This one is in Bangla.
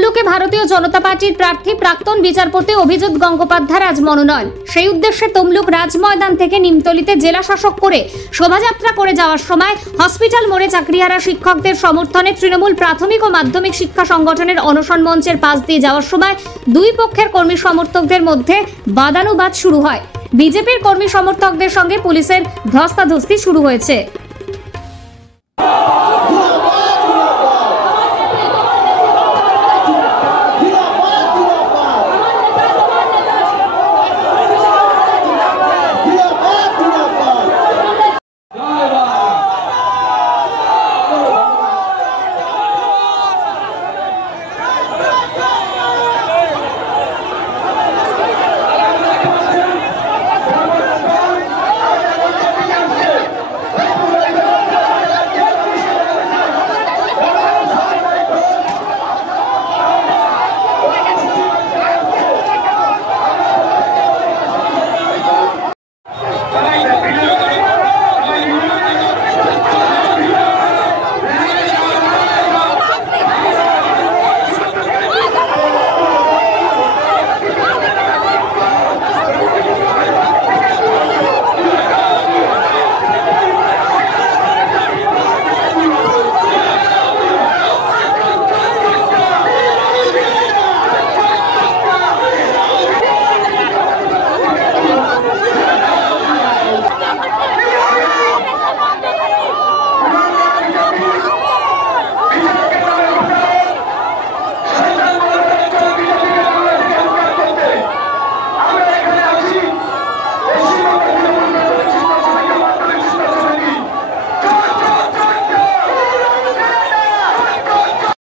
তমলুকে ভারতীয় জনতা পার্টির প্রার্থী প্রাক্তন বিচারপতি অভিজিৎ গঙ্গোপাধ্যায়ের আজ মনোনয়ন। সেই উদ্দেশ্যে তমলুক রাজময়দান থেকে নিমতলিতে জেলা শাসক করে শোভাযাত্রা করে যাওয়ার সময় হসপিটাল মোড়ে চাকরিহারা শিক্ষকদের সমর্থনে তৃণমূল প্রাথমিক ও মাধ্যমিক শিক্ষা সংগঠনের অনশন মঞ্চের পাশ দিয়ে যাওয়ার সময় দুই পক্ষের কর্মী সমর্থকদের মধ্যে বাদানুবাদ শুরু হয়। বিজেপির কর্মী সমর্থকদের সঙ্গে পুলিশের ধস্তাধস্তি শুরু হয়েছে।